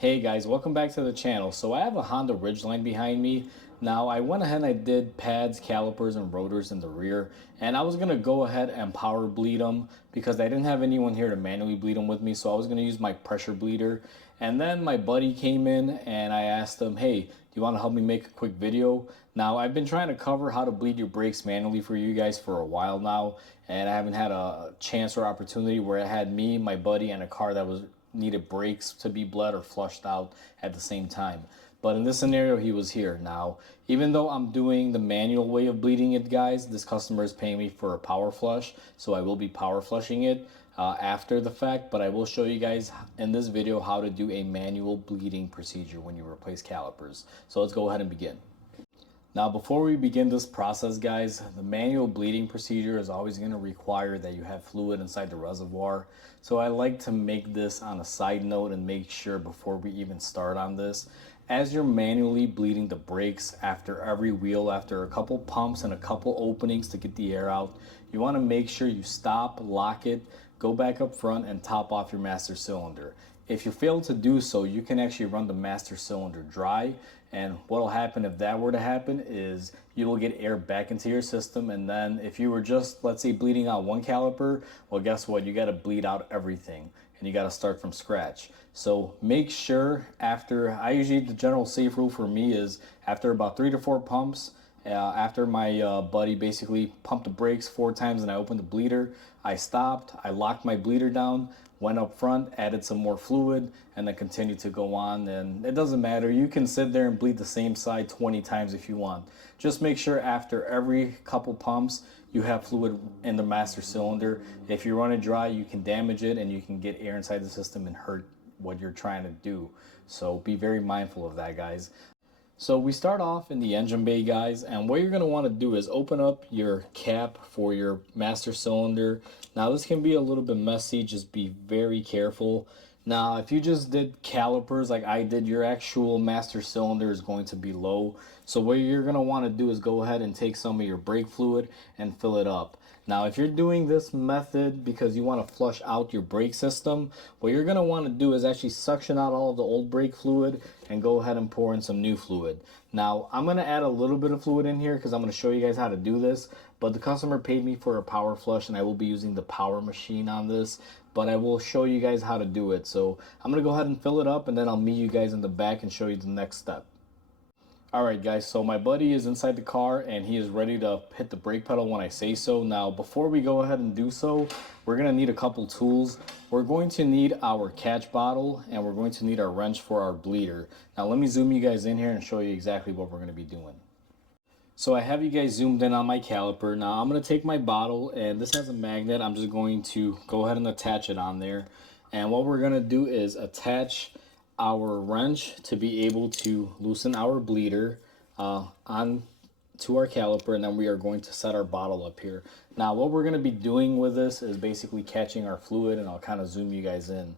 Hey guys, welcome back to the channel. So I have a Honda Ridgeline behind me. Now I went ahead and I did pads, calipers, and rotors in the rear, and I was gonna go ahead and power bleed them because I didn't have anyone here to manually bleed them with me. So I was gonna use my pressure bleeder. And then my buddy came in and I asked him, hey, do you want to help me make a quick video? Now I've been trying to cover how to bleed your brakes manually for you guys for a while now, and I haven't had a chance or opportunity where I had me, my buddy, and a car that was needed brakes to be bled or flushed out at the same time. But in this scenario, he was here. Now, even though I'm doing the manual way of bleeding it, guys, this customer is paying me for a power flush, so I will be power flushing it after the fact. But I will show you guys in this video how to do a manual bleeding procedure when you replace calipers. So let's go ahead and begin. Now, before we begin this process, guys, the manual bleeding procedure is always going to require that you have fluid inside the reservoir. So I like to make this on a side note and make sure before we even start on this, as you're manually bleeding the brakes after every wheel, after a couple pumps and a couple openings to get the air out, you want to make sure you stop, lock it, go back up front and top off your master cylinder. If you fail to do so, you can actually run the master cylinder dry, and what will happen if that were to happen is you will get air back into your system. And then if you were just, let's say, bleeding out one caliper, well, guess what? You got to bleed out everything and you got to start from scratch. So make sure after, I usually, the general safe rule for me is after about 3 to 4 pumps, after my buddy basically pumped the brakes 4 times and I opened the bleeder, I stopped, I locked my bleeder down, went up front, added some more fluid, and then continued to go on. And it doesn't matter, you can sit there and bleed the same side 20 times if you want. Just make sure after every couple pumps you have fluid in the master cylinder. If you run it dry, you can damage it and you can get air inside the system and hurt what you're trying to do. So be very mindful of that, guys. So we start off in the engine bay, guys, and what you're going to want to do is open up your cap for your master cylinder. Now this can be a little bit messy, just be very careful. Now if you just did calipers like I did, your actual master cylinder is going to be low. So what you're going to want to do is go ahead and take some of your brake fluid and fill it up. Now if you're doing this method because you want to flush out your brake system, what you're going to want to do is actually suction out all of the old brake fluid and go ahead and pour in some new fluid. Now I'm going to add a little bit of fluid in here because I'm going to show you guys how to do this, but the customer paid me for a power flush and I will be using the power machine on this, but I will show you guys how to do it. So I'm going to go ahead and fill it up and then I'll meet you guys in the back and show you the next step. Alright guys, so my buddy is inside the car and he is ready to hit the brake pedal when I say so. Now before we go ahead and do so, we're going to need a couple tools. We're going to need our catch bottle and we're going to need our wrench for our bleeder. Now let me zoom you guys in here and show you exactly what we're going to be doing. So I have you guys zoomed in on my caliper. Now I'm going to take my bottle and this has a magnet. I'm just going to go ahead and attach it on there. And what we're going to do is attach our wrench to be able to loosen our bleeder on to our caliper, and then we are going to set our bottle up here. Now what we're going to be doing with this is basically catching our fluid, and I'll kind of zoom you guys in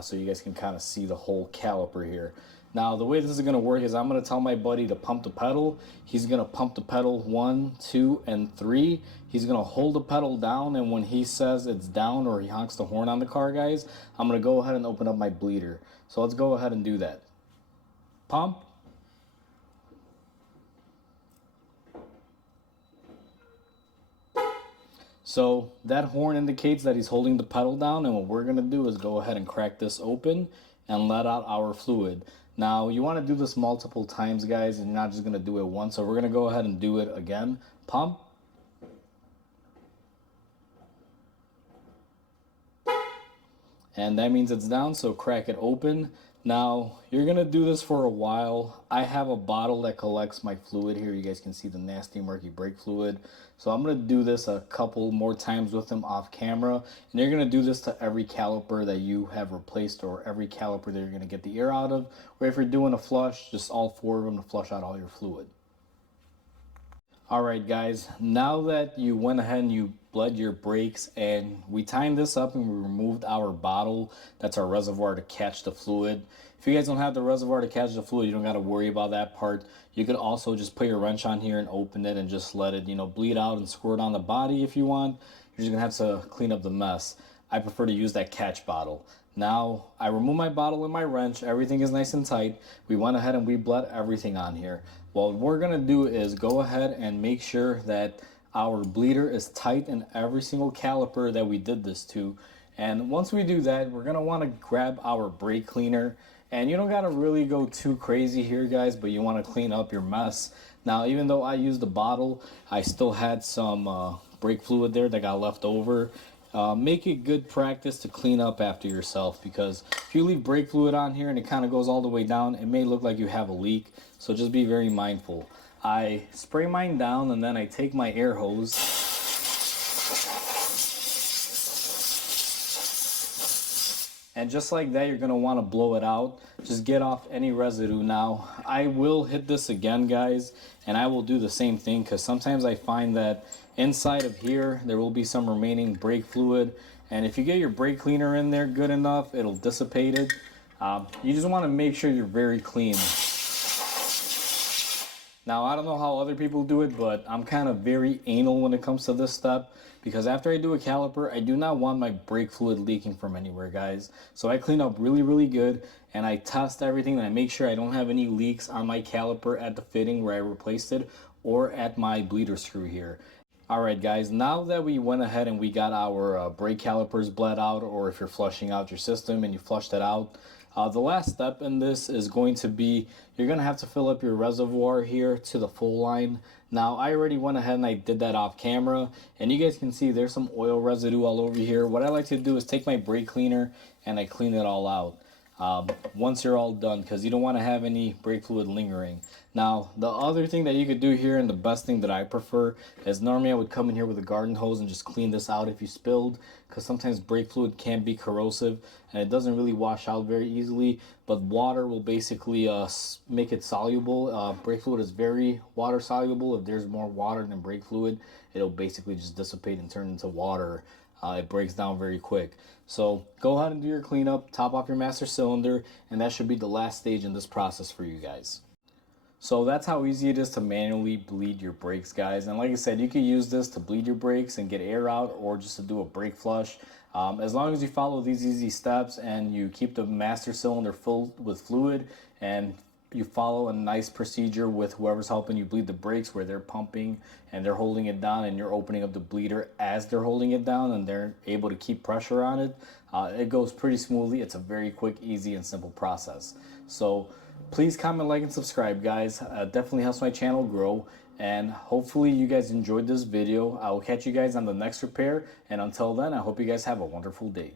so you guys can kind of see the whole caliper here. Now the way this is going to work is I'm going to tell my buddy to pump the pedal. He's going to pump the pedal 1, 2, and 3. He's going to hold the pedal down, and when he says it's down or he honks the horn on the car, guys, I'm going to go ahead and open up my bleeder. So let's go ahead and do that. Pump. So that horn indicates that he's holding the pedal down, and what we're going to do is go ahead and crack this open and let out our fluid. Now you want to do this multiple times, guys, and you're not just going to do it once. So we're going to go ahead and do it again. Pump. And that means it's down, so crack it open. Now you're going to do this for a while. I have a bottle that collects my fluid here. You guys can see the nasty murky brake fluid. So I'm going to do this a couple more times with them off camera. And you're going to do this to every caliper that you have replaced or every caliper that you're going to get the air out of. Or if you're doing a flush, just all 4 of them to flush out all your fluid. Alright guys, now that you went ahead and you bled your brakes and we timed this up and we removed our bottle, that's our reservoir to catch the fluid. If you guys don't have the reservoir to catch the fluid, you don't got to worry about that part. You could also just put your wrench on here and open it and just let it, bleed out and squirt on the body if you want. You're just going to have to clean up the mess. I prefer to use that catch bottle. Now I remove my bottle and my wrench, everything is nice and tight. We went ahead and we bled everything on here. What we're gonna do is go ahead and make sure that our bleeder is tight in every single caliper that we did this to. And once we do that, we're gonna wanna grab our brake cleaner. And you don't gotta really go too crazy here, guys, but you wanna clean up your mess. Now, even though I used the bottle, I still had some brake fluid there that got left over. Make it good practice to clean up after yourself, because if you leave brake fluid on here and it kind of goes all the way down, it may look like you have a leak. So just be very mindful. I spray mine down and then I take my air hose and just like that, you're gonna want to blow it out. Just get off any residue. Now I will hit this again, guys, and I will do the same thing, because sometimes I find that inside of here there will be some remaining brake fluid, and if you get your brake cleaner in there good enough, it'll dissipate it. You just want to make sure you're very clean. Now, I don't know how other people do it, but I'm kind of very anal when it comes to this step, because after I do a caliper, I do not want my brake fluid leaking from anywhere, guys. So I clean up really, really good, and I test everything, and I make sure I don't have any leaks on my caliper at the fitting where I replaced it, or at my bleeder screw here. Alright guys, now that we went ahead and we got our brake calipers bled out, or if you're flushing out your system and you flushed it out, the last step in this is going to be, you're going to have to fill up your reservoir here to the full line. Now I already went ahead and I did that off camera, and you guys can see there's some oil residue all over here. What I like to do is take my brake cleaner and I clean it all out once you're all done, because you don't want to have any brake fluid lingering. Now the other thing that you could do here, and the best thing that I prefer, is normally I would come in here with a garden hose and just clean this out if you spilled, because sometimes brake fluid can be corrosive and it doesn't really wash out very easily, but water will basically make it soluble. Brake fluid is very water soluble. If there's more water than brake fluid, it'll basically just dissipate and turn into water. It breaks down very quick. So go ahead and do your cleanup, top off your master cylinder, and that should be the last stage in this process for you guys. So that's how easy it is to manually bleed your brakes, guys. And like I said, you can use this to bleed your brakes and get air out, or just to do a brake flush. As long as you follow these easy steps and you keep the master cylinder full with fluid, and you follow a nice procedure with whoever's helping you bleed the brakes, where they're pumping and they're holding it down, and you're opening up the bleeder as they're holding it down, and they're able to keep pressure on it, it goes pretty smoothly. It's a very quick, easy, and simple process. So please comment, like, and subscribe, guys. Definitely helps my channel grow, and hopefully you guys enjoyed this video. I will catch you guys on the next repair, and until then, I hope you guys have a wonderful day.